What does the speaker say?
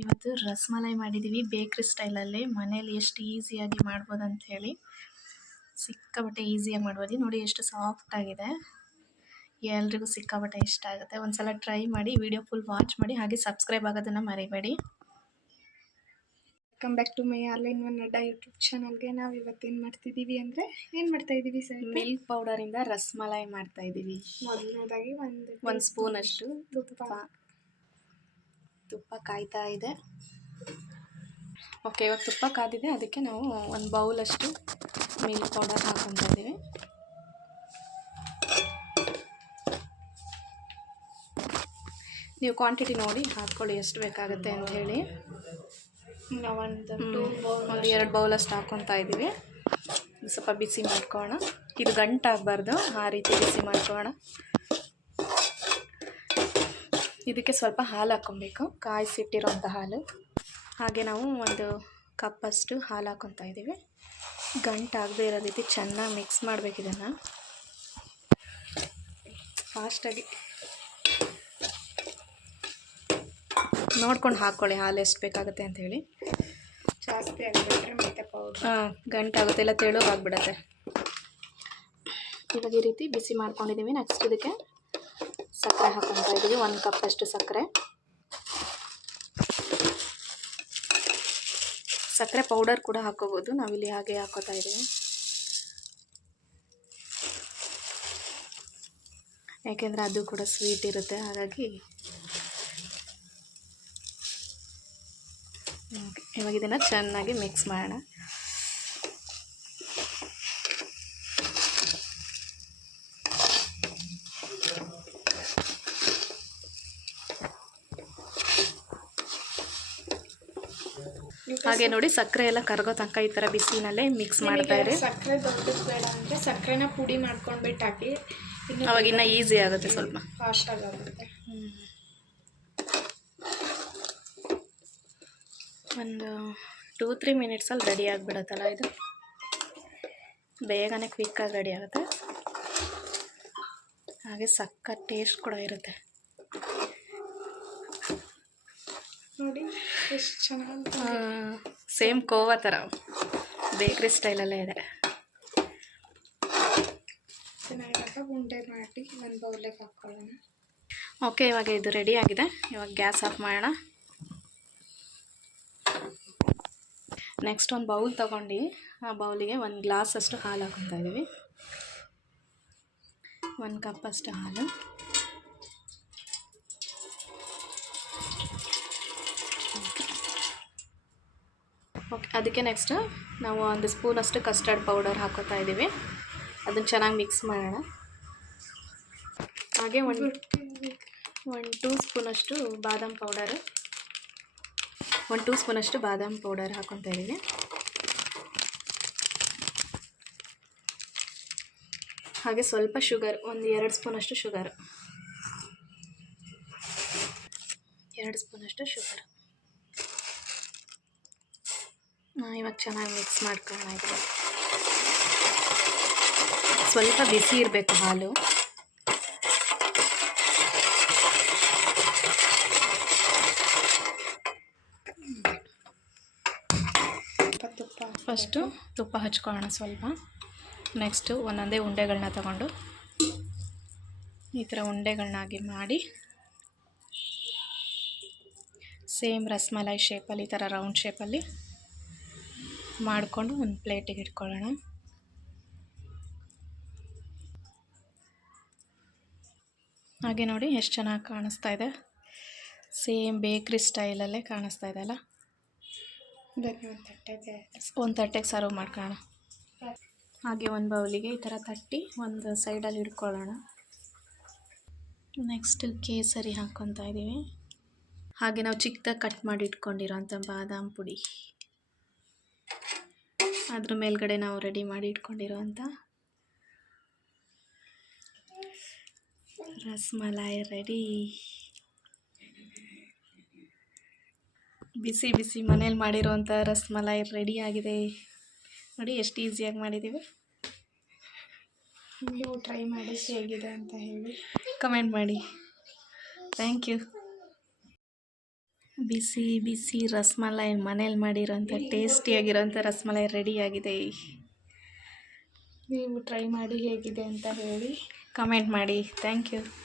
ಇವತ್ತು ರಸಮಲೈ ಮಾಡಿದ್ದೀವಿ ಬೇಕ್ರಿ ಸ್ಟೈಲಲ್ಲಿ. ಮನೇಲಿ ಎಷ್ಟು ಈಸಿಯಾಗಿ ಮಾಡ್ಬೋದು ಅಂತ ಹೇಳಿ. ಸಿಕ್ಕಾಪಟ್ಟೆ ಈಸಿಯಾಗಿ ಮಾಡ್ಬೋದು. ನೋಡಿ ಎಷ್ಟು ಸಾಫ್ಟ್ ಆಗಿದೆ. ಎಲ್ರಿಗೂ ಸಿಕ್ಕಾಪಟ್ಟೆ ಇಷ್ಟ ಆಗುತ್ತೆ. ಒಂದ್ಸಲ ಟ್ರೈ ಮಾಡಿ, ವಿಡಿಯೋ ಫುಲ್ ವಾಚ್ ಮಾಡಿ, ಹಾಗೆ ಸಬ್ಸ್ಕ್ರೈಬ್ ಆಗೋದನ್ನು ಮರಿಬೇಡಿ. Welcome back to my all in one ಅಡ್ಡ ಯೂಟ್ಯೂಬ್ ಚಾನಲ್ಗೆ. ನಾವು ಇವತ್ತೇನು ಮಾಡ್ತಿದ್ದೀವಿ ಅಂದರೆ ಮಾಡ್ತಾ ಇದ್ದೀವಿ ಸರ್, ಮಿಲ್ಕ್ ಪೌಡರಿಂದ ರಸಮಲೈ ಮಾಡ್ತಾ ಇದ್ದೀವಿ. ಮೊದಲನೇದಾಗಿ ಒಂದು ಸ್ಪೂನ್ ಅಷ್ಟು ತುಪ್ಪ ಕಾಯ್ತಾ ಇದೆ. ಓಕೆ, ಇವಾಗ ತುಪ್ಪ ಕಾದಿದೆ. ಅದಕ್ಕೆ ನಾವು ಒಂದು ಬೌಲಷ್ಟು ಮಿಲ್ಕ್ ಪೌಡರ್ ಹಾಕೊತಾ ಇದ್ದೀವಿ. ನೀವು ಕ್ವಾಂಟಿಟಿ ನೋಡಿ ಹಾಕ್ಕೊಳ್ಳಿ ಎಷ್ಟು ಬೇಕಾಗುತ್ತೆ ಅಂತ ಹೇಳಿ. ಒಂದು 2 ಬೌಲಷ್ಟು ಹಾಕ್ಕೊತಾ ಇದ್ದೀವಿ. ಸ್ವಲ್ಪ ಬಿಸಿ ಮಾಡ್ಕೊಳ್ಳೋಣ. ಇದು ಗಂಟಾಗಬಾರ್ದು, ಆ ರೀತಿ ಬಿಸಿ ಮಾಡ್ಕೊಳ್ಳೋಣ. ಇದಕ್ಕೆ ಸ್ವಲ್ಪ ಹಾಲು ಹಾಕ್ಕೊಬೇಕು, ಕಾಯಿಸಿಟ್ಟಿರೋಂಥ ಹಾಲು. ಹಾಗೆ ನಾವು ಒಂದು ಕಪ್ಪಷ್ಟು ಹಾಲು ಹಾಕ್ಕೊತಾ ಇದ್ದೀವಿ. ಗಂಟಾಗದೇ ಇರೋ ರೀತಿ ಚೆನ್ನಾಗಿ ಮಿಕ್ಸ್ ಮಾಡಬೇಕು. ಇದನ್ನು ಫಾಸ್ಟಾಗಿ ನೋಡ್ಕೊಂಡು ಹಾಕ್ಕೊಳ್ಳಿ ಹಾಲು ಎಷ್ಟು ಬೇಕಾಗುತ್ತೆ ಅಂಥೇಳಿ. ಜಾಸ್ತಿ ಆಗಿಬಿಟ್ರೆ ಮತ್ತೆ ಪೌಡರ್ ಗಂಟಾಗುತ್ತೆ, ಇಲ್ಲ ತೆಳುಗಾಗ್ಬಿಡತ್ತೆ. ಇವಾಗ ಈ ರೀತಿ ಬಿಸಿ ಮಾಡ್ಕೊಂಡಿದ್ದೀವಿ. ನೆಕ್ಸ್ಟ್ ಇದಕ್ಕೆ ಸಕ್ಕರೆ ಹಾಕ್ಕೊತಾ ಇದ್ದೀವಿ. 1 ಕಪ್ಪಷ್ಟು ಸಕ್ಕರೆ ಪೌಡರ್ ಕೂಡ ಹಾಕೋಬೋದು. ನಾವಿಲ್ಲಿ ಹಾಗೆ ಹಾಕೋತಾ ಇದ್ದೀವಿ, ಯಾಕೆಂದರೆ ಅದು ಕೂಡ ಸ್ವೀಟ್ ಇರುತ್ತೆ. ಹಾಗಾಗಿ ಇವಾಗ ಇದನ್ನು ಚೆನ್ನಾಗಿ ಮಿಕ್ಸ್ ಮಾಡೋಣ. ಹಾಗೆ ನೋಡಿ ಸಕ್ಕರೆ ಎಲ್ಲ ಕರಗೋ ತನಕ ಈ ಥರ ಬಿಸಿನಲ್ಲೇ ಮಿಕ್ಸ್ ಮಾಡ್ತಾ ಇರಿ. ಸಕ್ಕರೆ ದೊಡ್ಡದು ಬೇಡ ಅಂದರೆ ಸಕ್ಕರೆನ ಪುಡಿ ಮಾಡ್ಕೊಂಡ್ಬಿಟ್ಟು ಹಾಕಿ, ಅವಾಗ ಇನ್ನೂ ಈಸಿ ಆಗುತ್ತೆ, ಸ್ವಲ್ಪ ಫಾಸ್ಟಾಗಿ ಆಗುತ್ತೆ. ಒಂದು 2-3 ಮಿನಿಟ್ಸಲ್ಲಿ ರೆಡಿ ಆಗಿಬಿಡುತ್ತಲ್ಲ. ಇದು ಬೇಗನೆ ಕ್ವಿಕ್ಕಾಗಿ ರೆಡಿ ಆಗುತ್ತೆ. ಹಾಗೆ ಸಕ್ಕ ಟೇಸ್ಟ್ ಕೂಡ ಇರುತ್ತೆ. ನೋಡಿ ಎಷ್ಟು ಚೆನ್ನಾಗಿ, ಸೇಮ್ ಕೋವಾ ಥರ ಬೇಕ್ರಿ ಸ್ಟೈಲಲ್ಲೇ ಇದೆ. ಚೆನ್ನಾಗಿರುತ್ತೆ. ಉಂಡೆ ಮಾಡಿ ಒಂದು ಬೌಲಿಗೆ ಹಾಕ್ಕೊಳ್ಳೋಣ. ಓಕೆ, ಇವಾಗ ಇದು ರೆಡಿ ಆಗಿದೆ. ಇವಾಗ ಗ್ಯಾಸ್ ಆಫ್ ಮಾಡೋಣ. ನೆಕ್ಸ್ಟ್ ಒಂದು ಬೌಲ್ ತೊಗೊಂಡು ಆ ಬೌಲಿಗೆ 1 ಗ್ಲಾಸಷ್ಟು ಹಾಲು ಹಾಕ್ಕೊತಾ ಇದ್ದೀವಿ. 1 ಕಪ್ಪಷ್ಟು ಹಾಲು. ಓಕೆ, ಅದಕ್ಕೆ ನೆಕ್ಸ್ಟ್ ನಾವು 1 ಸ್ಪೂನಷ್ಟು ಕಸ್ಟರ್ಡ್ ಪೌಡರ್ ಹಾಕೋತಾ ಇದ್ದೀವಿ. ಅದನ್ನು ಚೆನ್ನಾಗಿ ಮಿಕ್ಸ್ ಮಾಡೋಣ. ಹಾಗೆ 1-2 ಸ್ಪೂನಷ್ಟು ಬಾದಾಮ್ ಪೌಡರ್, 1-2 ಸ್ಪೂನಷ್ಟು ಬಾದಾಮ್ ಪೌಡರ್ ಹಾಕ್ಕೊತಾ ಇದ್ದೀವಿ. ಹಾಗೆ ಸ್ವಲ್ಪ ಶುಗರ್, 1-2 ಸ್ಪೂನಷ್ಟು ಶುಗರ್, 2 ಸ್ಪೂನಷ್ಟು ಶುಗರ್. ಇವಾಗ ಚೆನ್ನಾಗಿ ಮಿಕ್ಸ್ ಮಾಡ್ಕೊಳ್ಳೋಣ. ಇದು ಸ್ವಲ್ಪ ಬಿಸಿ ಇರಬೇಕು ಹಾಲು. ಫಸ್ಟು ತುಪ್ಪ ಹಚ್ಕೊಳ್ಳೋಣ ಸ್ವಲ್ಪ. ನೆಕ್ಸ್ಟು ಒಂದೊಂದೇ ಉಂಡೆಗಳನ್ನ ತಗೊಂಡು ಈ ಥರ ಉಂಡೆಗಳನ್ನಾಗಿ ಮಾಡಿ, ಸೇಮ್ ರಸಮಲೈ ಶೇಪಲ್ಲಿ ಈ ಥರ ರೌಂಡ್ ಶೇಪಲ್ಲಿ ಮಾಡಿಕೊಂಡು ಒಂದು ಪ್ಲೇಟಿಗೆ ಇಟ್ಕೊಳ್ಳೋಣ. ಹಾಗೆ ನೋಡಿ ಎಷ್ಟು ಚೆನ್ನಾಗಿ ಕಾಣಿಸ್ತಾ ಇದೆ. ಸೇಮ್ ಬೇಕ್ರಿ ಸ್ಟೈಲಲ್ಲೇ ಕಾಣಿಸ್ತಾ ಇದೆ ಅಲ್ಲ. ಒಂದು ತಟ್ಟೆಗೆ ಸರ್ವ್ ಮಾಡ್ಕೊಳ್ಳೋಣ. ಹಾಗೆ ಒಂದು ಬೌಲಿಗೆ ಈ ಥರ ತಟ್ಟಿ ಒಂದು ಸೈಡಲ್ಲಿ ಇಟ್ಕೊಳ್ಳೋಣ. ನೆಕ್ಸ್ಟ್ ಕೇಸರಿ ಹಾಕ್ಕೊತಾ ಇದ್ದೀವಿ. ಹಾಗೆ ನಾವು ಚಿಕ್ಕದಾಗಿ ಕಟ್ ಮಾಡಿ ಇಟ್ಕೊಂಡಿರೋಂಥ ಬಾದಾಮ್ ಪುಡಿ, ಅದ್ರ ಮೇಲ್ಗಡೆ ನಾವು ರೆಡಿ ಮಾಡಿ ಇಟ್ಕೊಂಡಿರೋಂಥ ರಸಮಲೈ ರೆಡಿ. ಬಿಸಿ ಬಿಸಿ ಮನೇಲಿ ಮಾಡಿರೋಂಥ ರಸಮಲೈ ರೆಡಿ ಆಗಿದೆ. ನೋಡಿ ಎಷ್ಟು ಈಸಿಯಾಗಿ ಮಾಡಿದ್ದೀವಿ. ನೀವು ಟ್ರೈ ಮಾಡಿ ಹೇಗಿದೆ ಅಂತ ಹೇಳಿ ಕಮೆಂಟ್ ಮಾಡಿ. Thank you. ಬಿಸಿ ಬಿಸಿ ರಸಮಲೈ ಮನೇಲಿ ಮಾಡಿರೋಂಥ ಟೇಸ್ಟಿಯಾಗಿರೋಂಥ ರಸಮಲೈ ರೆಡಿಯಾಗಿದೆ. ನೀವು ಟ್ರೈ ಮಾಡಿ ಹೇಗಿದೆ ಅಂತ ಹೇಳಿ. ಕಮೆಂಟ್ ಮಾಡಿ. Thank you.